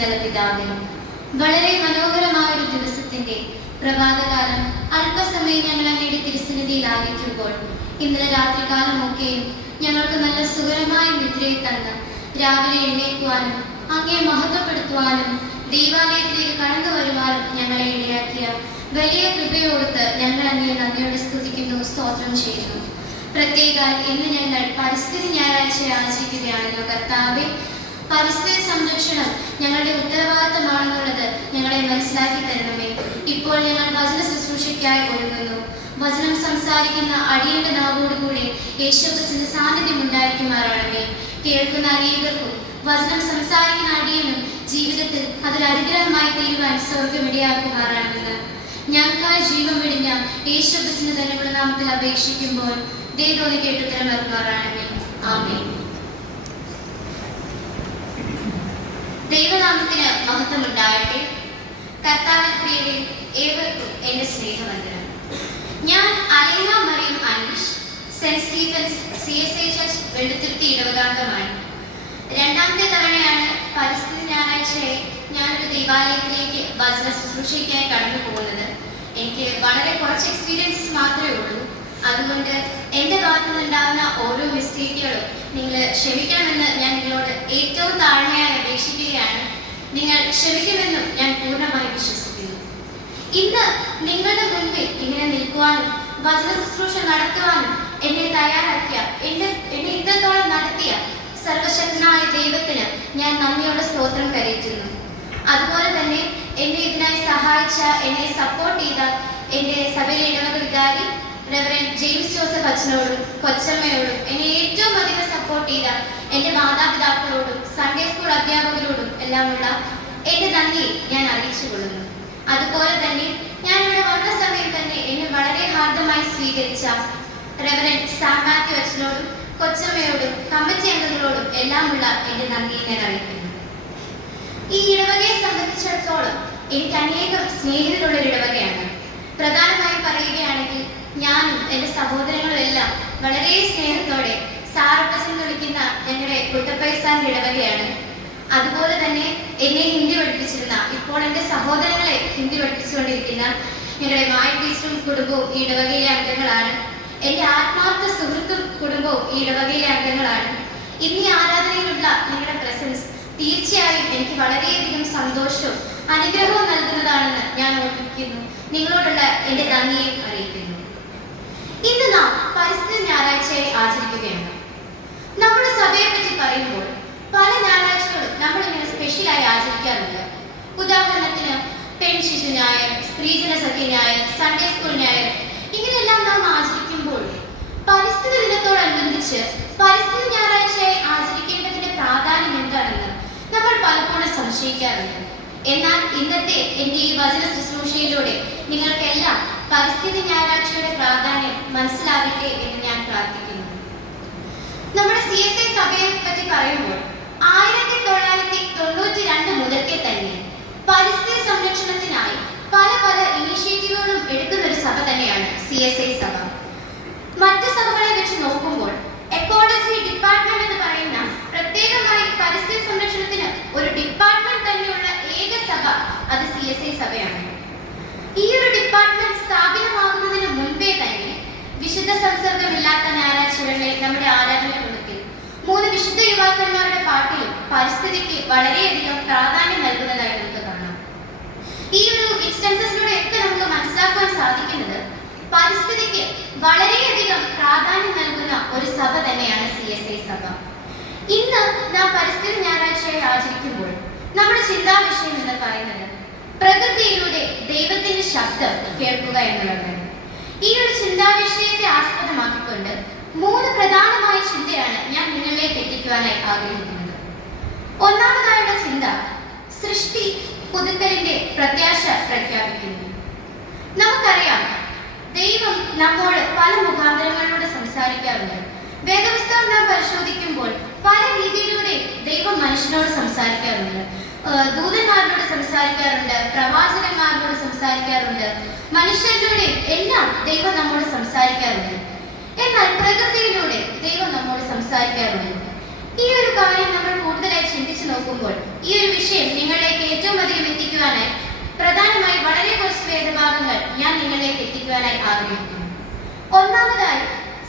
നല്ല പിതാവേ, വളരെ മനോഹരമായ ഒരു ദിവസത്തിന്റെ പ്രഭാതകാലം അല്പസമയം ഞങ്ങൾ അങ്ങയുടെ തിരുസന്നിധിയിലായിരിക്കുമ്പോൾ ഇന്നലെ രാത്രികാലമൊക്കെയും ഞങ്ങൾക്ക് നല്ല സുഖകരമായ നിദ്രയെ തന്ന് രാവിലെ എഴുന്നേൽക്കുവാനും അങ്ങയെ മഹത്വപ്പെടുത്തുവാനും ദൈവാലയത്തിലേക്ക് കടന്നു വരുവാനും ഞങ്ങളെ ഇടയാക്കിയ വലിയ കൃപയോർത്ത് ഞങ്ങൾ അങ്ങയെ നന്ദിയോടെ സ്തുതിക്കുന്നു, സ്തോത്രം ചെയ്യുന്നു. പ്രത്യേകം ഇന്ന് ഞങ്ങൾ പരിസ്ഥിതി ഞായറാഴ്ച ആചരിക്കുകയാണല്ലോ കർത്താവേ. പരിസ്ഥിതി സംരക്ഷണം ഞങ്ങളുടെ ഉത്തരവാദിത്തമാണെന്നുള്ളത് ഞങ്ങളെ മനസ്സിലാക്കി തരണമേ. ഇപ്പോൾ ഞങ്ങൾ വചന ശുശ്രൂഷയ്ക്കായി ഒരുങ്ങുന്നു. വചനം സംസാരിക്കുന്ന അടിയന്റെ നാവോടുകൂടെ യേശുക്രിസ്തുവിന്റെ സാന്നിധ്യം ഉണ്ടായിരിക്കുമാറാണമേ. കേൾക്കുന്ന അനേകർക്കും വചനം സംസാരിക്കുന്ന അടിയനും ജീവിതത്തിൽ അതൊരു അനുഗ്രഹമായി തീരുവാൻ സ്വർഗം ഇടയാക്കുമാറാണെന്ന് ഞങ്ങൾക്കായി ജീവൻ വെടിഞ്ഞ യേശുക്രിസ്തുവിന്റെ തന്നെയുള്ള നാമത്തിൽ അപേക്ഷിക്കുമ്പോൾ ദൈവത്തോട് കേട്ടുത്തരം നൽകുമാറാണമേ. ആമേൻ. ദൈവനാമത്തിന് മഹത്വം ഉണ്ടാകട്ടെ. കർത്താവിൻ പ്രിയരെ ഏവർക്കും എന്റെ സ്നേഹവന്ദനം. ഞാൻ Aleena Mariyam Aneesh, Saint Stephen's CSI church Velluthuruthi ഇടവകാംഗമാണ്. രണ്ടാമത്തെ തവണയാണ് പരിസ്ഥിതി ഞായറാഴ്ചയായി ഞാനൊരു ദൈവാലയത്തിലേക്ക് വചന ശുശ്രൂഷയ്ക്കായി കടന്നു പോകുന്നത്. എനിക്ക് വളരെ കുറച്ച് എക്സ്പീരിയൻസസ് മാത്രമേ ഉള്ളൂ. അതുകൊണ്ട് എൻ്റെ ഭാഗത്തു നിന്നുണ്ടാകുന്ന ഓരോ മിസ്റ്റേക്കുകളും നിങ്ങൾ ക്ഷമിക്കണമെന്ന് ഞാൻ നിങ്ങളോട് ഏറ്റവും താഴ്മയായി അപേക്ഷിക്കുകയാണ്. നിങ്ങൾ ക്ഷമിക്കുമെന്നും ഞാൻ പൂർണ്ണമായി വിശ്വസിക്കുന്നു. ഇന്ന് നിങ്ങളുടെ മുൻപിൽ ഇങ്ങനെ നിൽക്കുവാനും വചന ശുശ്രൂഷ നടത്തുവാനും എന്നെ തയ്യാറാക്കിയ എന്നെ ഇത്രത്തോളം നടത്തിയ സർവശക്തനായ ദൈവത്തിന് ഞാൻ നന്ദിയോടെ സ്തോത്രം കരയറ്റുന്നു. അതുപോലെ തന്നെ എന്നെ ഇതിനായി സഹായിച്ച, എന്നെ സപ്പോർട്ട് ചെയ്ത എൻ്റെ സഭയിലെ ഇടവക വികാരി റെവറൻഡ് ജെയിംസ് ജോസഫ് അച്ഛനോടും കൊച്ചമ്മയോടും എന്നെ ഏറ്റവും അധികം സപ്പോർട്ട് ചെയ്ത എൻ്റെ മാതാപിതാക്കളോടും സൺഡേ സ്കൂൾ അധ്യാപകരോടും എല്ലാമുള്ള എൻ്റെ നന്ദി ഞാൻ അറിയിച്ചു കൊള്ളുന്നു. അതുപോലെ തന്നെ ഞാൻ ഇവിടെ വന്ന സമയം തന്നെ എന്നെ വളരെ ഹാർദമായി സ്വീകരിച്ച റെവറൻഡ് സാം മാത്യു അച്ഛനോടും കൊച്ചമ്മയോടും കമ്മിറ്റി അംഗങ്ങളോടും എല്ലാമുള്ള എൻ്റെ നന്ദി ഞാൻ അറിയിക്കുന്നു. ഈ ഇടവകയെ സംബന്ധിച്ചിടത്തോളം എനിക്ക് അനേകം സ്നേഹിതരുള്ളൊരു ഇടവകയാണ്. പ്രധാനമായും പറയുകയാണെങ്കിൽ ഞാനും എൻ്റെ സഹോദരങ്ങളും എല്ലാം വളരെ സ്നേഹത്തോടെ സാറപ്പച്ചൻ വിളിക്കുന്ന ഞങ്ങളുടെ കുട്ടപ്പൈസാന്റെ ഇടവകയാണ്. അതുപോലെ തന്നെ എന്നെ ഹിന്ദി പഠിപ്പിച്ചിരുന്ന, ഇപ്പോൾ എൻ്റെ സഹോദരങ്ങളെ ഹിന്ദി പഠിപ്പിച്ചുകൊണ്ടിരിക്കുന്ന ഞങ്ങളുടെ മായ ടീച്ചറും കുടുംബവും ഈ ഇടവകയിലെ അംഗങ്ങളാണ്. എൻ്റെ ആത്മാർത്ഥ സുഹൃത്തും കുടുംബവും ഈ ഇടവകയിലെ അംഗങ്ങളാണ്. ഇന്ന് ഈ ആരാധനയിലുള്ള നിങ്ങളുടെ പ്രസൻസ് തീർച്ചയായും എനിക്ക് വളരെയധികം സന്തോഷവും അനുഗ്രഹവും നൽകുന്നതാണെന്ന് ഞാൻ ഓർമ്മിക്കുന്നു. നിങ്ങളോടുള്ള എൻ്റെ നന്ദിയെ അറിയിക്കുന്നു. ഇന്ന് നാം പരിസ്ഥിതി ഞായറാഴ്ചയായി ആചരിക്കുകയാണ്. നമ്മുടെ സഭയെ പറ്റി പറയുമ്പോൾ പല ഞായറാഴ്ചകളും നമ്മൾ ഇങ്ങനെ സ്പെഷ്യലായി ആചരിക്കാറുണ്ട്. ഉദാഹരണത്തിന് പെൺശിശു ഞായർ, സ്ത്രീജന സഖ്യ ഞായർ, സൺഡേ സ്കൂൾ ഞായർ, ഇങ്ങനെയെല്ലാം നാം ആചരിക്കുമ്പോൾ പരിസ്ഥിതി ദിനത്തോടനുബന്ധിച്ച് പരിസ്ഥിതി ഞായറാഴ്ചയായി ആചരിക്കേണ്ടതിന്റെ പ്രാധാന്യം എന്താണെന്ന് നമ്മൾ പലപ്പോഴും സംശയിക്കാറുണ്ട്. എന്നാൽ ഇന്നത്തെ എൻ്റെ ഈ വചന ശുശ്രൂഷയിലൂടെ നിങ്ങൾക്കെല്ലാം പരിസ്ഥിതി ഞായറാഴ്ചയുടെ പ്രാധാന്യം മനസ്സിലാകട്ടെ എന്ന് ഞാൻ പ്രാർത്ഥിക്കുന്നു. നമ്മുടെ CSI സഭയെ പറ്റി പറയുമ്പോൾ 1992 മുതൽക്കേ തന്നെ പരിസ്ഥിതി സംരക്ഷണത്തിനായി പല പല ഇനിഷ്യേറ്റീവുകളും എടുക്കുന്ന ഒരു സഭ തന്നെയാണ് CSI സഭ. മറ്റു സഭകളെ വെച്ച് നോക്കുമ്പോൾ എക്കോളജി ഡിപ്പാർട്ട്മെന്റ് എന്ന് പറയുന്ന പ്രത്യേകമായി പരിസ്ഥിതി സംരക്ഷണത്തിന് ഒരു ഡിപ്പാർട്ട്മെന്റ് തന്നെയുള്ള ഏക സഭ അത് CSI സഭയാണ്. ഈ ഒരു ഡിപ്പാർട്ട്മെന്റ് സ്ഥാപിതമാകുന്നതിന് മുൻപേ തന്നെ വിശുദ്ധ സംസർഗമില്ലാത്ത ഞായറാഴ്ചകളിലെ നമ്മുടെ ആരാധന ക്രമത്തിൽ 3 വിശുദ്ധ യുവാക്കന്മാരുടെ പാട്ടിലും പരിസ്ഥിതിക്ക് വളരെയധികം പ്രാധാന്യം നൽകുന്നതായി നമുക്ക് കാണാം. ഈ ഒരു ഇൻസ്റ്റൻസസിലൂടെ ഒക്കെ നമുക്ക് മനസ്സിലാക്കാൻ സാധിക്കുന്നത് പരിസ്ഥിതിക്ക് വളരെയധികം പ്രാധാന്യം നൽകുന്ന ഒരു സഭ തന്നെയാണ് CSI സഭ. ഇന്ന് നാം പരിസ്ഥിതി ഞായറാഴ്ചയായി ആചരിക്കുമ്പോൾ നമ്മുടെ ചിന്താ വിഷയം എന്ന് പറയുന്നത് പ്രകൃതിയിലൂടെ ദൈവത്തിന്റെ ശബ്ദം കേൾക്കുക എന്നുള്ളതാണ്. ഈ ഒരു ചിന്താ വിഷയത്തെ ആസ്പദമാക്കിക്കൊണ്ട് 3 പ്രധാനമായ ചിന്തയാണ് ഞാൻ നിങ്ങളിലേക്ക് എത്തിക്കുവാനായി ആഗ്രഹിക്കുന്നത്. ഒന്നാമതായുള്ള ചിന്ത സൃഷ്ടി പുതുക്കലിന്റെ പ്രത്യാശ പ്രഖ്യാപിക്കുന്നു. നമുക്കറിയാം, ദൈവം നമ്മോട് പല മുഖാന്തരങ്ങളിലൂടെ സംസാരിക്കാറുണ്ട്. വേദപുസ്തകം നാം പരിശോധിക്കുമ്പോൾ പല രീതിയിലൂടെ ദൈവം മനുഷ്യനോട് സംസാരിക്കാറുണ്ട്. ദൂതന്മാരോട് സംസാരിക്കാറുണ്ട്, പ്രവാചകന്മാരോട് സംസാരിക്കാറുണ്ട്, മനുഷ്യരിലൂടെ എല്ലാം ദൈവം നമ്മോട് സംസാരിക്കാറുണ്ട്. എന്നാൽ പ്രകൃതിയിലൂടെ ദൈവം നമ്മോട് സംസാരിക്കാറുണ്ട്. ഈ ഒരു കാര്യം നമ്മൾ കൂടുതലായി ചിന്തിച്ചു നോക്കുമ്പോൾ ഈ ഒരു വിഷയം നിങ്ങളെ ചിന്തിക്കുവാനായി പ്രധാനമായി വളരെ കുറച്ച് വേദഭാഗങ്ങൾ ഞാൻ നിങ്ങളിലേക്ക് എത്തിക്കുവാനായി ആഗ്രഹിക്കുന്നു. ഒന്നാമതായി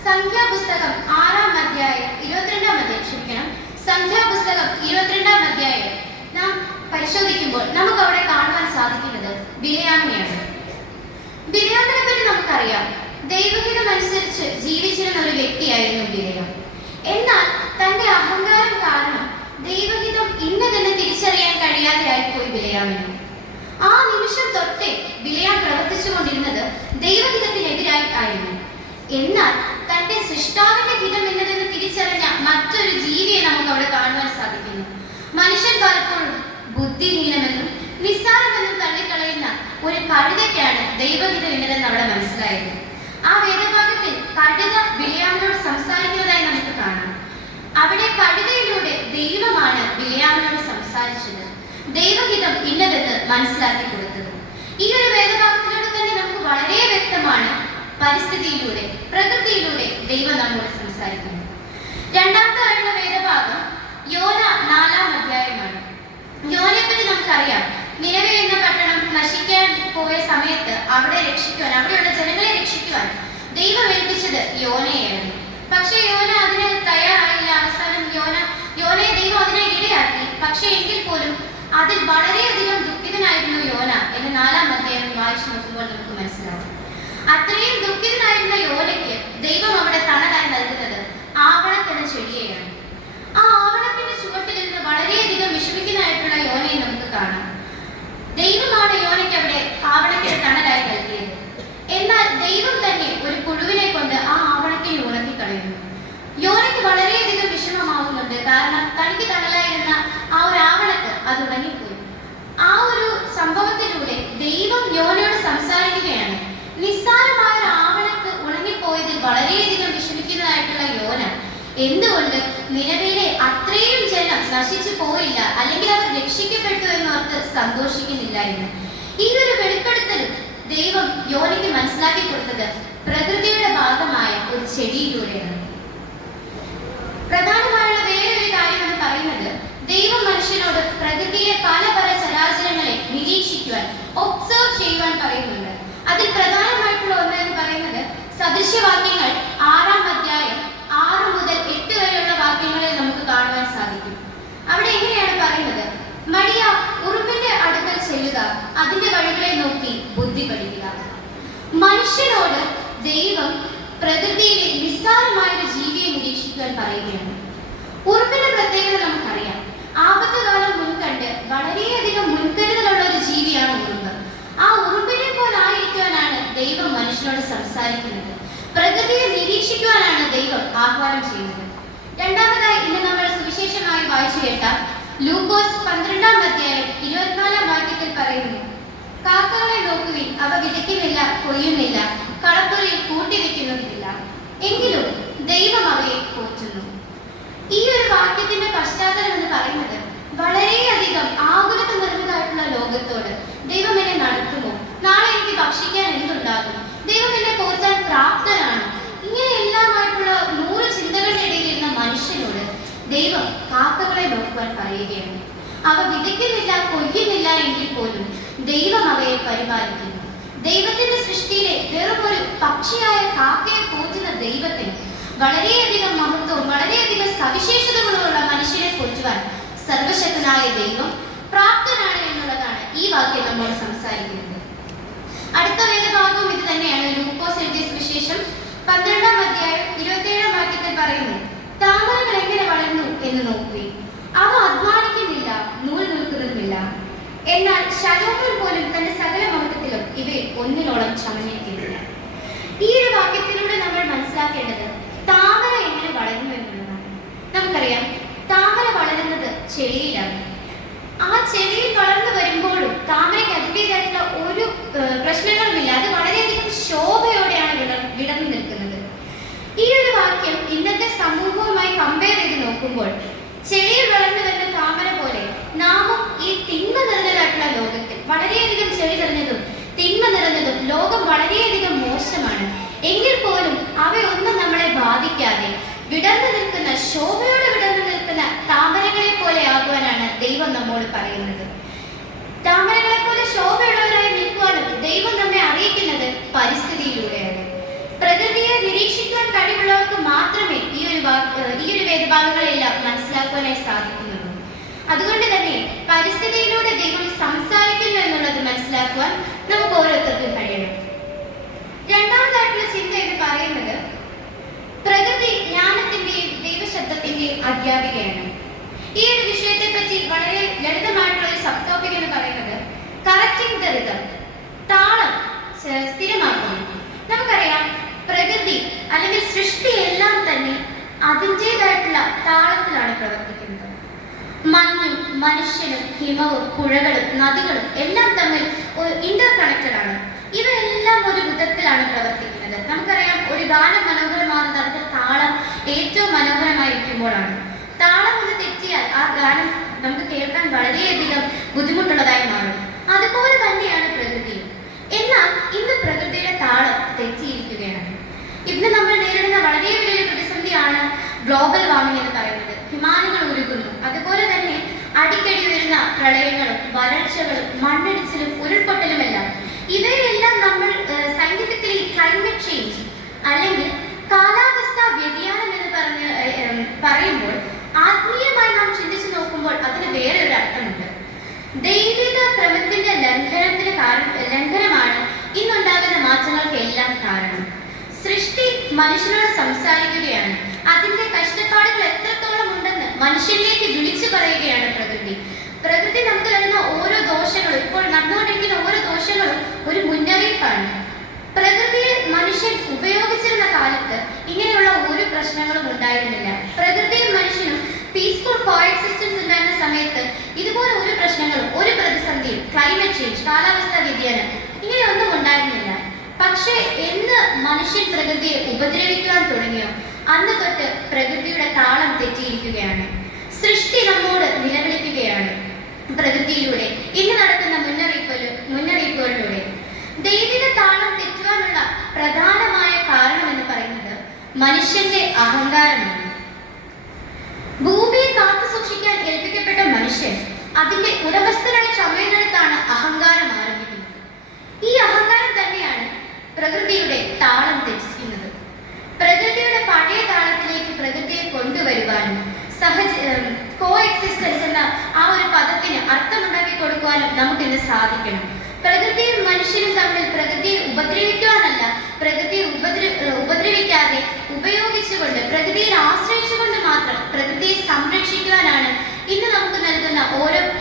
സംഖ്യാപുസ്തകം 6-ാം അധ്യായം 22-ാം അധ്യായം സംഖ്യാപുസ്തകം 22-ാം അധ്യായം നാം പരിശോധിക്കുമ്പോൾ നമുക്ക് അവിടെ കാണുവാൻ സാധിക്കുന്നത് ബിലെയാമിനെയാണ്. ബിലെയാമിനെ പറ്റി നമുക്കറിയാം, ദൈവഹിതം അനുസരിച്ച് ജീവിച്ചിരുന്ന ഒരു വ്യക്തിയായിരുന്നു ബിലെയാം. എന്നാൽ തന്റെ അഹങ്കാരം കാരണം ദൈവഹിതം ഇന്നതെന്ന് തിരിച്ചറിയാൻ കഴിയാതെ ആയിപ്പോയി ബിലെയാമിന്. ആ നിമിഷം തൊട്ടേ ബിലെയാം പ്രവർത്തിച്ചുകൊണ്ടിരുന്നത് ദൈവഹിതത്തിനെതിരായി ആയിരുന്നു. എന്നാൽ തന്റെ സൃഷ്ടാവിന്റെ ഹിതം എന്നതെന്ന് തിരിച്ചറിഞ്ഞ മറ്റൊരു ജീവിയെ നമുക്ക് അവിടെ കാണുവാൻ സാധിക്കുന്നു. മനുഷ്യൻ പലപ്പോഴും ബുദ്ധിഹീനമെന്നും നിസ്സാരമെന്നും തള്ളിക്കളയുന്ന ഒരു കഴുതയ്ക്കാണ് ദൈവഹിതം എന്നതെന്ന് അവിടെ മനസ്സിലായത്. ആ വേദഭാഗത്തിൽ കഴുത ബിലെയാമിനോട് സംസാരിക്കുന്നതായി നമുക്ക് കാണാം. അവിടെ കഴുതയിലൂടെ ദൈവമാണ് ബിലെയാമിനോട് സംസാരിച്ചത്, ദൈവഹിതം ഇന്നതെന്ന് മനസ്സിലാക്കി കൊടുത്തത്. ഈ ഒരു വേദഭാഗത്തിലൂടെ തന്നെ നമുക്ക് വളരെ വ്യക്തമാണ് പരിസ്ഥിതിയിലൂടെ, പ്രകൃതിയിലൂടെ ദൈവം നമ്മോട് സംസാരിക്കുന്നു. രണ്ടാമത്തെ വേദഭാഗം യോന 4-ാം അധ്യായമാണ്. യോനയെ പറ്റി നമുക്കറിയാം, നിനവെ എന്ന പട്ടണം നശിക്കാൻ പോയ സമയത്ത് അവിടെ രക്ഷിക്കുവാൻ, അവിടെയുള്ള ജനങ്ങളെ രക്ഷിക്കുവാൻ ദൈവം ഏൽപ്പിച്ചത് യോനയെയാണ്. പക്ഷേ യോന അതിന് തയ്യാറായില്ല. അവസാനം യോനയെ ദൈവം അതിനെ ഇടയാക്കി. പക്ഷേ എങ്കിൽ പോലും അതിൽ വളരെയധികം ദുഃഖിതനായിരുന്നു യോന എന്ന് 4-ാം അധ്യായം വായിച്ചു നോക്കുമ്പോൾ നമുക്ക് മനസ്സിലാവും. അത്രയും ദുഃഖിതനായിരുന്ന യോനയ്ക്ക് ദൈവം അവിടെ തണലായി നൽകുന്നത് ആവണക്ക് എന്ന ചെടിയെയാണ്. ആ ആവണക്കിന്റെ ചുവട്ടിൽ നിന്ന് വളരെയധികം വിഷമിക്കുന്നതായിട്ടുള്ള യോനയെ നമുക്ക് കാണാം. ദൈവമാണ് യോനയ്ക്ക് അവിടെ ആവണക്കിന് തണലായി നൽകിയത്. എന്നാൽ ദൈവം തന്നെ ഒരു പുഴുവിനെ കൊണ്ട് ആ ആവണക്കിനെ ഉണക്കിക്കളയുന്നു. യോനയ്ക്ക് വളരെയധികം വിഷമമാവുന്നുണ്ട്. കാരണം തനിക്ക് തണലായിരുന്ന ആ ഒരു ആവണക്ക് അത് ഉണങ്ങിപ്പോയി. ആ ഒരു സംഭവത്തിലൂടെ ദൈവം യോനയോട് സംസാരിക്കുകയാണ്. നിസ്സാരമായ ഒരു ആവണക്ക് ഉണങ്ങിപ്പോയതിൽ വളരെയധികം വിഷമിക്കുന്നതായിട്ടുള്ള യോന എന്തുകൊണ്ട് നിലവിലെ അത്രയും ജനം നശിച്ചു പോയില്ല, അല്ലെങ്കിൽ അവർ രക്ഷിക്കപ്പെട്ടു എന്നോർത്ത് സന്തോഷിക്കുന്നില്ല എന്ന്. ഈ ഒരു വെളിപ്പെടുത്തലും ദൈവം യോനയ്ക്ക് മനസ്സിലാക്കി കൊടുത്തത് പ്രകൃതിയുടെ ഭാഗമായ ഒരു ചെടിയിലൂടെയാണ്. പ്രധാനമായുള്ള വേറൊരു കാര്യം എന്ന് പറയുന്നത്, ദൈവം മനുഷ്യനോട് പ്രകൃതിയെ പല ചരാചരങ്ങളെ നിരീക്ഷിക്കുവാൻ, ഒബ്സർവ് ചെയ്യുവാൻ പറയുന്നുണ്ട്. അതിൽ പ്രധാനമായിട്ടുള്ള ഒന്ന് എന്ന് പറയുന്നത് സദൃശ്യവാക്യങ്ങൾ 6-ാം അധ്യായം 6 മുതൽ 8 വരെയുള്ള വാക്യങ്ങളിൽ നമുക്ക് കാണുവാൻ സാധിക്കും. അവിടെ എങ്ങനെയാണ് പറയുന്നത്? മടിയ ഉറുമ്പിന്റെ അടുക്കൽ ചെല്ലുക, അതിന്റെ വഴികളെ നോക്കി ബുദ്ധി പഠിക്കുക. മനുഷ്യനോട് ദൈവം പ്രകൃതിയിലെ നിസ്സാരമായൊരു ജീവിയെ നിരീക്ഷിക്കാൻ പറയുകയാണ്. ഉറുമ്പിന്റെ പ്രത്യേകത നമുക്കറിയാം. ആപത്തുകാലം മുൻകണ്ട് വളരെയധികം മുൻകരുതലുള്ള ഒരു ജീവിയാണ് ഉറുമ്പ്. ആ ഉറുമ്പിനെ പോലായിരിക്കുവാനാണ് ദൈവം മനുഷ്യനോട് സംസാരിക്കുന്നത്. പ്രകൃതിയെ നിരീക്ഷിക്കുവാനാണ് ദൈവം ആഹ്വാനം ചെയ്യുന്നത്. രണ്ടാമതായി ഇന്ന് നമ്മൾ സുവിശേഷമായി വായിച്ചു കേട്ട ലൂക്കോസ് 12-ാം അധ്യായം 24-ാം വാക്യത്തിൽ പറയുന്നു, കാക്കകളെ നോക്കുവിൻ, അവ വിതയ്ക്കുന്നില്ല, കൊയ്യുന്നില്ല, കളപ്പുരയിൽ കൂട്ടിവെക്കുന്നതില്ല, എങ്കിലും ദൈവം അവയെ പോറ്റുന്നു. ഈ ഒരു വാക്യത്തിന്റെ പശ്ചാത്തലം എന്ന് പറയുന്നത്, വളരെയധികം ആകുലത നിറഞ്ഞതായിട്ടുള്ള ലോകത്തോട് ദൈവം എന്നെ നടത്തുമോ, നാളെ എനിക്ക് ഭക്ഷിക്കാൻ എന്തുണ്ടാകും, ദൈവം എന്നെ പോറ്റാൻ പ്രാപ്തനാണ്, ഇങ്ങനെയെല്ലാമായിട്ടുള്ള 100 ചിന്തകളുടെ ഇടയിൽ ഇരുന്ന മനുഷ്യനോട് ദൈവം കാക്കകളെ നോക്കുവാൻ പറയുകയാണ്. അവ വിതയ്ക്കുന്നില്ല, കൊയ്യുന്നില്ല എങ്കിൽ പോലും ദൈവം അവയെ പരിപാലിക്കുന്നു. ദൈവത്തിന്റെ സൃഷ്ടിയിലെ വെറുമൊരു പക്ഷിയായ കാക്കയെ പോറ്റുന്ന ദൈവത്തിന് വളരെയധികം മഹത്വവും വളരെയധികം സവിശേഷതകളുള്ള മനുഷ്യനെ പോറ്റുവാൻ സർവശക്തനായ ദൈവം പ്രാപ്തനാണ് എന്നുള്ളതാണ് ഈ വാക്യം നമ്മോട് സംസാരിക്കുന്നത്. അടുത്ത വേദഭാഗവും ഇത് തന്നെയാണ്. ലൂക്കോസ് എഴുതിയ സുവിശേഷം 12-ാം അധ്യായം 27-ാം വാക്യത്തിൽ പറയുന്നു, താമരകൾ എങ്ങനെ വളർന്നു എന്ന് നോക്കി, അവ അധ്വാനിക്കുന്നില്ല, നൂൽ നിൽക്കുന്നതുമില്ല, എന്നാൽ ശലോമോൻ പോലും തന്റെ സകല മഹത്വത്തിലും ഇവയിൽ ഒന്നിനോളം ചമഞ്ഞേറ്റില്ല. ഈ ഒരു വാക്യത്തിലൂടെ നമ്മൾ മനസ്സിലാക്കേണ്ടത് താമര എങ്ങനെ വളരുന്നു എന്നുള്ളതാണ്. നമുക്കറിയാം, താമര വളരുന്നത് ചെളിയിലാണ്. ആ ചെളിയിൽ വളർന്നു വരുമ്പോഴും താമരയ്ക്ക് അതിൻ്റെതായിട്ടുള്ള ഒരു പ്രശ്നങ്ങളുമില്ല. അത് വളരെയധികം ശോഭയോടെയാണ് വിടർന്നു നിൽക്കുന്നത്. ഈ ഒരു വാക്യം ഇന്നത്തെ സമൂഹവുമായി കമ്പയർ ചെയ്ത് നോക്കുമ്പോൾ, ചെളിയിൽ വളർന്നു വരുന്ന താമര പോലെ നാമും ഈ തിന്മ നിറഞ്ഞതായിട്ടുള്ള ലോകത്തിൽ, വളരെയധികം ചെളി നിറഞ്ഞതും തിന്മ നിറഞ്ഞതും ലോകം വളരെയധികം മോശമാണ്, എങ്കിൽ പോലും അവയൊന്നും നമ്മളെ ബാധിക്കാതെ വിടർന്നു നിൽക്കുന്ന, ശോഭയോടെ വിടർന്നു നിൽക്കുന്ന താമരകളെ പോലെ ആകുവാനാണ് ദൈവം നമ്മോട് പറയുന്നത്. താമരകളെ മാത്രമേ ഈ ഒരു വേദഭാഗങ്ങളെല്ലാം മനസ്സിലാക്കുവാനായി സാധിക്കുന്നുള്ളൂ. അതുകൊണ്ട് തന്നെ പരിസ്ഥിതിയിലൂടെ ദൈവം സംസാരിക്കുന്നു എന്നുള്ളത് മനസ്സിലാക്കുവാൻ നമുക്ക് ഓരോരുത്തർക്കും കഴിയണം. രണ്ടാമതായിട്ടുള്ള ചിന്ത എന്ന് പറയുന്നത് പ്രകൃതി ജ്ഞാനത്തിന്റെയും ദൈവശബ്ദത്തിന്റെയും അധ്യാപികയാണ്. ഈ ഒരു വിഷയത്തെ പറ്റി വളരെ ലളിതമായിട്ടുള്ള ഒരു സബ് ടോപ്പിക് എന്ന് പറയുന്നത് കറക്റ്റിംഗ് ദ റിതം, താളം സ്ഥിരമാക്കുന്നു. നമുക്കറിയാം പ്രകൃതി അല്ലെങ്കിൽ സൃഷ്ടിയെല്ലാം തന്നെ അതിൻ്റെതായിട്ടുള്ള താളത്തിലാണ് പ്രവർത്തിക്കുന്നത്. മഞ്ഞും മനുഷ്യനും ഹിമവും പുഴകളും നദികളും എല്ലാം തമ്മിൽ ഇന്റർ കണക്റ്റഡ് ആണ്. ഇവയെല്ലാം ഒരു വിധത്തിലാണ് പ്രവർത്തിക്കുന്നത്. നമുക്കറിയാം ഒരു ഗാനം മനോഹരമാകുന്നത് അതിന്റെ താളം ഏറ്റവും മനോഹരമായിരിക്കുമ്പോഴാണ്. താളം ഒന്ന് തെറ്റിയാൽ ആ ഗാനം നമുക്ക് കേൾക്കാൻ വളരെയധികം ബുദ്ധിമുട്ടുള്ളതായി മാറും. അതുപോലെ തന്നെയാണ് പ്രകൃതിയും. എന്നാൽ ഇന്ന് പ്രകൃതിയുടെ താളം തെറ്റിയിരിക്കുകയാണ്. ഇന്ന് നമ്മൾ നേരിടുന്ന വളരെ വലിയൊരു പ്രതിസന്ധിയാണ് ഗ്ലോബൽ വാർമിംഗ് എന്ന് പറയുന്നത്. ഹിമാലയങ്ങൾ ഉരുകുന്നു, അതുപോലെ തന്നെ അടിക്കടി വരുന്ന പ്രളയങ്ങളും വരൾച്ചകളും മണ്ണിടിച്ചിലും ഉരുൾപൊട്ടലുമെല്ലാം. ഇവയെല്ലാം നമ്മൾ സയന്റിഫിക്കലി ക്ലൈമറ്റ് ചേഞ്ച് അല്ലെങ്കിൽ കാലാവസ്ഥാ വ്യതിയാനം എന്ന് പറയുമ്പോൾ ആത്മീയമായി നാം ചിന്തിച്ചു നോക്കുമ്പോൾ അതിന് വേറെ ഒരു അർത്ഥമുണ്ട്. ദൈവിക ക്രമത്തിന്റെ ലംഘനമാണ് ഇന്നുണ്ടാകുന്ന മാറ്റങ്ങൾക്ക് എല്ലാം കാരണം. സൃഷ്ടി മനുഷ്യനോട് സംസാരിക്കുകയാണ്. അതിന്റെ കഷ്ടപ്പാടുകൾ എത്രത്തോളം ഉണ്ടെന്ന് മനുഷ്യനിലേക്ക് വിളിച്ചു പറയുകയാണ് പ്രകൃതി. പ്രകൃതി നമുക്ക് തരുന്ന ഓരോ ദോഷങ്ങളും, ഇപ്പോൾ നടന്നുകൊണ്ടിരിക്കുന്ന ഓരോ ദോഷങ്ങളും ഒരു മുന്നറിയിപ്പാണ്. പ്രകൃതിയെ മനുഷ്യൻ ഉപയോഗിച്ചിരുന്ന കാലത്ത് ഇങ്ങനെയുള്ള ഒരു പ്രശ്നങ്ങളും ഉണ്ടായിരുന്നില്ല. പ്രകൃതിയും മനുഷ്യനും പീസ്ഫുൾ കോഎക്സിസ്റ്റൻസ് ഉണ്ടായിരുന്ന സമയത്ത് ഇതുപോലെ ഒരു പ്രശ്നങ്ങളും ഒരു പ്രതിസന്ധിയും ക്ലൈമറ്റ് ചേഞ്ച്, കാലാവസ്ഥാ വ്യതിയാനം ഇങ്ങനെയൊന്നും ഉണ്ടായിരുന്നില്ല. പക്ഷേ എന്ന് മനുഷ്യൻ പ്രകൃതിയെ ഉപദ്രവിക്കുവാൻ തുടങ്ങിയോ അന്ന് തൊട്ട് പ്രകൃതിയുടെ താളം തെറ്റിയിരിക്കുകയാണ്. സൃഷ്ടി നമ്മോട് നിലവിളിക്കുകയാണ് പ്രകൃതിയിലൂടെ, ഇന്ന് നടക്കുന്ന മുന്നറിയിപ്പുകളിലൂടെ. ദൈവിക താളം തെറ്റുവാനുള്ള പ്രധാനമായ കാരണം എന്ന് പറയുന്നത് മനുഷ്യന്റെ അഹങ്കാരമാണ്. ഭൂമിയെ കാത്തു സൂക്ഷിക്കാൻ ഏൽപ്പിക്കപ്പെട്ട മനുഷ്യൻ അതിന്റെ ഉടമസ്ഥനായ ചമയനടുത്താണ് അഹങ്കാരം ആരംഭിക്കുന്നത്. ഈ അഹങ്കാരം തന്നെയാണ് പ്രകൃതിയുടെ താളം തെറ്റിക്കുന്നത്. പ്രകൃതിയുടെ പഴയ താളത്തിലേക്ക് പ്രകൃതിയെ കൊണ്ടുവരുവാനും കോ എക്സിസ്റ്റൻസ് എന്ന ആ ഒരു പദത്തിന് അർത്ഥമുണ്ടാക്കി കൊടുക്കുവാനും നമുക്കിന്ന് സാധിക്കണം. പ്രകൃതിയും മനുഷ്യനും തമ്മിൽ പ്രകൃതിയെ ഉപദ്രവിക്കുവാനല്ല, പ്രകൃതിയെ ഉപദ്രവിക്കാതെ ഉപയോഗിച്ചുകൊണ്ട് പ്രകൃതിയെ ആശ്രയിച്ചുകൊണ്ട് മാത്രം പ്രകൃതിയെ സംരക്ഷിക്കുവാനാണ് ഇന്ന് നമുക്ക് നൽകുന്ന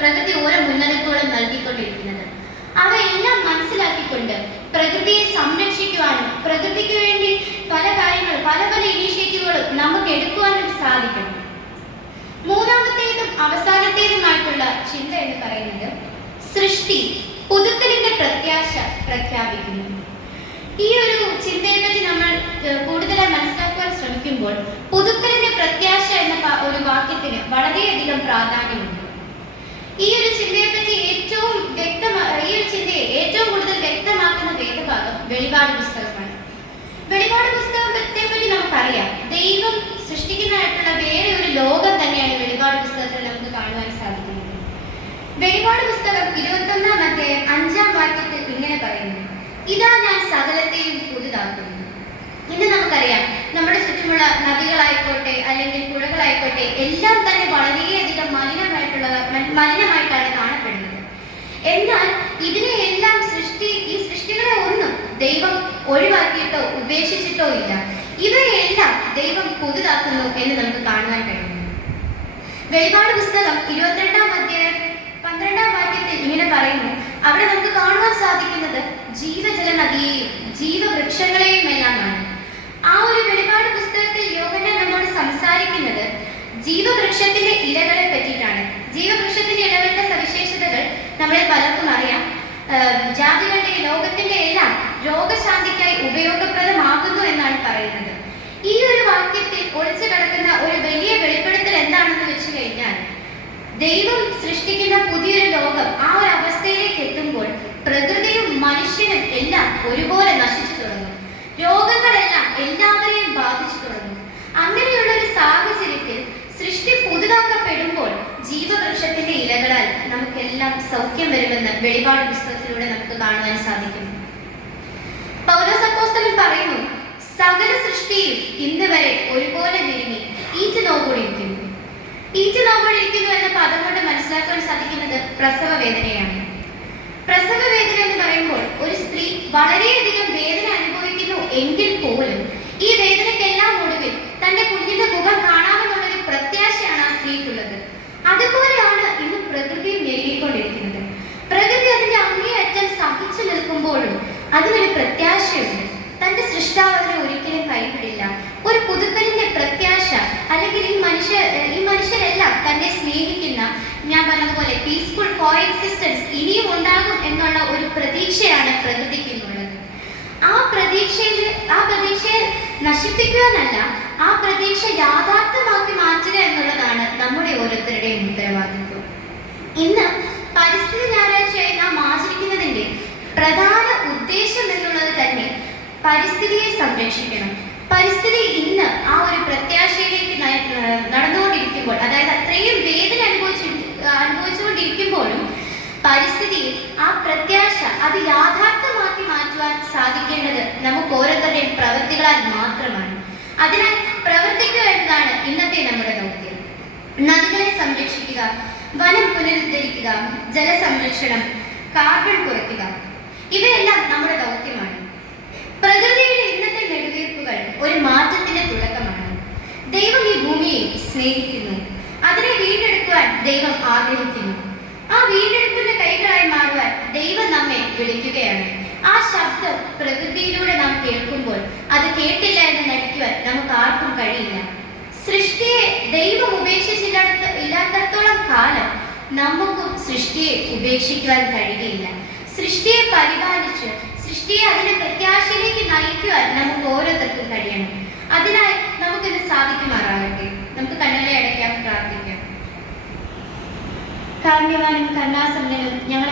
പ്രകൃതി ഓരോ മുന്നറിയിപ്പുകളും നൽകിക്കൊണ്ടിരിക്കുന്നത്. അവയെല്ലാം മനസ്സിലാക്കിക്കൊണ്ട് പ്രകൃതിയെ സംരക്ഷിക്കുവാനും പ്രകൃതിക്ക് വേണ്ടി പല കാര്യങ്ങളും പല ഇനീഷ്യേറ്റീവുകളും നമുക്ക് എടുക്കുവാനും സാധിക്കണം. മൂന്നാമത്തേതും അവസാനത്തേതുമായിട്ടുള്ള ചിന്ത എന്ന് പറയുന്നത് സൃഷ്ടി പുതുക്കലിന്റെ പ്രത്യാശ പ്രഖ്യാപിക്കുന്നു. ഈ ഒരു ചിന്തയെ പറ്റി നമ്മൾ കൂടുതലായി മനസ്സിലാക്കുവാൻ ശ്രമിക്കുമ്പോൾ പുതുക്കലിന്റെ പ്രത്യാശ എന്ന ഒരു വാക്യത്തിന് വളരെയധികം പ്രാധാന്യമുണ്ട്. ഈ ഒരു ചിന്തയെ പറ്റി ഈ ഒരു ചിന്തയെ ഏറ്റവും കൂടുതൽ വ്യക്തമാക്കുന്ന വേദഭാഗം വെളിപാട് പുസ്തകമാണ്. വെളിപാട് പുസ്തകത്തെ പറ്റി നമുക്കറിയാം, ദൈവം സൃഷ്ടിക്കുന്നതായിട്ടുള്ള വേറെ ഒരു ലോകം തന്നെയാണ് വെളിപാട് പുസ്തകത്തിൽ നമുക്ക് കാണുവാൻ സാധിക്കുന്നത്. വെളിപാട് പുസ്തകം 21-ാം അധ്യായം 5-ാം വാക്യത്തിൽ ഇങ്ങനെ പറയുന്നു: ഇതാ ഞാൻ സകലത്തെയും പുതുതാക്കുന്നു. ഇന്ന് നമുക്കറിയാം നമ്മുടെ ചുറ്റുമുള്ള നദികളായിക്കോട്ടെ അല്ലെങ്കിൽ പുഴകളായിക്കോട്ടെ എല്ലാം തന്നെ വളരെയധികം മലിനമായിട്ടാണ് കാണപ്പെടുന്നത്. എന്നാൽ ഇതിനെയെല്ലാം ഈ സൃഷ്ടികളെ ഒന്നും ദൈവം ഒഴിവാക്കിയിട്ടോ ഉപേക്ഷിച്ചിട്ടോ ഇല്ല. ഇവയെല്ലാം ദൈവം പുതുതാക്കുന്നു എന്ന് നമുക്ക് കാണുവാൻ കഴിയുന്നു. വെളിപാട് പുസ്തകം 22-ാം അധ്യായം 12-ാം വാക്യത്തിൽ ഇങ്ങനെ പറയുന്നു. അവിടെ നമുക്ക് കാണുവാൻ സാധിക്കുന്നത് ജീവജല നദിയെയും ജീവവൃക്ഷങ്ങളെയും എല്ലാമാണ്. ആ ഒരു വെളിപാട് പുസ്തകത്തിൽ യോഹന്നാൻ നമ്മോട് സംസാരിക്കുന്നത് ജീവവൃക്ഷത്തിന്റെ ഇലകളെ പറ്റിയിട്ടാണ്. ജീവവൃക്ഷത്തിന്റെ ഇലകളുടെ സവിശേഷതകൾ നമ്മളെ പലർക്കും അറിയാം. ജാതികളുടെ ലോകത്തിന്റെ എല്ലാം രോഗശാന്തിക്കായി ഉപയോഗപ്രദമാകുന്നു എന്നാണ് പറയുന്നത്. ഈ ഒരു വാക്യത്തിൽ ഒളിച്ചു കിടക്കുന്ന ഒരു വലിയ വെളിപ്പെടുത്തൽ എന്താണെന്ന് വെച്ച് കഴിഞ്ഞാൽ, ദൈവം സൃഷ്ടിക്കുന്ന പുതിയൊരു ലോകം ആ ഒരു അവസ്ഥയിലേക്ക് എത്തുമ്പോൾ പ്രകൃതിയും മനുഷ്യനും എല്ലാം ഒരുപോലെ നശിച്ചു തുടങ്ങും. രോഗങ്ങളെല്ലാം എല്ലാവരെയും ബാധിച്ചു തുടങ്ങും. അങ്ങനെയുള്ള ഒരു സാഹചര്യത്തിൽ സൃഷ്ടി പുതുതാക്കപ്പെടുമ്പോൾ ജീവവൃക്ഷത്തിന്റെ ഇലകളാൽ നമുക്കെല്ലാം സൗഖ്യം വരുമെന്ന് വെളിപാട് പുസ്തകത്തിലൂടെ നമുക്ക് കാണുവാൻ സാധിക്കും. പൗലോസ് അപ്പോസ്തലൻ പറയുന്നു, സകല സൃഷ്ടിയും ഇന്ന് വരെ ഒരുപോലെ നീങ്ങി ഈറ്റുനോവോടിരിക്കുന്നു. ഈറ്റുനോവോടിരിക്കുന്നു എന്ന പദം കൊണ്ട് മനസ്സിലാക്കാൻ സാധിക്കുന്നത് പ്രസവ വേദനയാണ്. പ്രസവ വേദന എന്ന് പറയുമ്പോൾ ഒരു സ്ത്രീ വളരെയധികം വേദന അനുഭവിക്കുന്നു എങ്കിൽ പോലും ഈ വേദനയ്ക്കെല്ലാം ഒടുവിൽ തന്റെ കുഞ്ഞിന്റെ മുഖം കാണാമെന്നുള്ളൊരു പ്രത്യാശയാണ് ആ സ്ത്രീക്കുള്ളത്. അതുപോലെയാണ് ഇന്ന് പ്രകൃതിയും ഞെരുങ്ങിക്കൊണ്ടിരിക്കുന്നത്. പ്രകൃതി അതിന്റെ അങ്ങേയറ്റം സഹിച്ചു നിൽക്കുമ്പോഴും അതിനൊരു പ്രത്യാശയുണ്ട്. തന്റെ സൃഷ്ടാവ് അതിനെ ഒരിക്കലും കൈവിടില്ല. ഒരു പുതുക്കലിന്റെ പ്രത്യാശ, അല്ലെങ്കിൽ ഈ മനുഷ്യരെല്ലാം തന്നെ സ്നേഹിക്കുന്ന, ഞാൻ പറഞ്ഞതുപോലെ പീസ്ഫുൾ കോഎക്സിസ്റ്റൻസ് ഇനിയും ഉണ്ടാകും എന്നുള്ള ഒരു പ്രതീക്ഷയാണ് പ്രകൃതിക്കുന്നുള്ളത്. ആ പ്രതീക്ഷയെ നശിപ്പിക്കുവാനല്ല, ആ പ്രതീക്ഷ യാഥാർത്ഥ്യമാക്കി മാറ്റുക എന്നുള്ളതാണ് നമ്മുടെ ഓരോരുത്തരുടെയും ഉത്തരവാദിത്വം. ഇന്ന് പരിസ്ഥിതി ഞായറാഴ്ചയായി നാം ആചരിക്കുന്നതിന്റെ പ്രധാന ഉദ്ദേശം എന്നുള്ളത് തന്നെ പരിസ്ഥിതിയെ സംരക്ഷിക്കണം. പരിസ്ഥിതി ഇന്ന് ആ ഒരു പ്രത്യാശയിലേക്ക് നടന്നുകൊണ്ടിരിക്കുമ്പോൾ, അതായത് അത്രയും വേദന അനുഭവിച്ചുകൊണ്ടിരിക്കുമ്പോഴും പരിസ്ഥിതിയിൽ ആ പ്രത്യാശ അത് യാഥാർത്ഥ്യമാക്കി മാറ്റുവാൻ സാധിക്കേണ്ടത് നമുക്ക് ഓരോരുത്തരുടെയും പ്രവൃത്തികളാൽ മാത്രമാണ്. അതിനാൽ പ്രവർത്തിക്കുക എന്നതാണ് ഇന്നത്തെ നമ്മുടെ ദൗത്യം. നദികളെ സംരക്ഷിക്കുക, വനം പുനരുദ്ധരിക്കുക, ജലസംരക്ഷണം, കാർബൺ കുറയ്ക്കുക, ഇവയെല്ലാം നമ്മുടെ ദൗത്യമാണ്. പ്രകൃതിയുടെ ഇന്നത്തെ നെടുവീർപ്പുകൾ ഒരു മാറ്റത്തിന്റെ തുടക്കമാണ്. ദൈവം ഈ ഭൂമിയെ സ്നേഹിക്കുന്നു. അതിനെ വീണ്ടെടുക്കുവാൻ ദൈവം ആഗ്രഹിക്കുന്നു. ആ വീണ്ടെടുപ്പിന്റെ കൈകളായി മാറുവാൻ ദൈവം നമ്മെ വിളിക്കുകയാണ്. ആ ശബ്ദം പ്രകൃതിയിലൂടെ നാം കേൾക്കുമ്പോൾ അത് കേട്ടില്ല എന്ന് നടിക്കുവാൻ നമുക്ക് ആർക്കും കഴിയില്ല. സൃഷ്ടിയെ ദൈവം ഇല്ലാത്തത്തോളം കാലം നമുക്കും സൃഷ്ടിയെ ഉപേക്ഷിക്കുവാൻ കഴിയുകയില്ല. സൃഷ്ടിയെ പരിപാലിച്ച് സൃഷ്ടിയെ അതിന്റെ പ്രത്യാശയിലേക്ക് നയിക്കുവാൻ നമുക്ക് ഓരോരുത്തർക്കും കഴിയണം. അതിനായി നമുക്കിത് സാധിക്കുമാറാകട്ടെ. നമുക്ക് കണ്ണുകളെ അടയ്ക്കാം, പ്രാർത്ഥിക്കാം. കാരുണ്യവാനും കരുണാസമ്പന്നനും ഞങ്ങളെ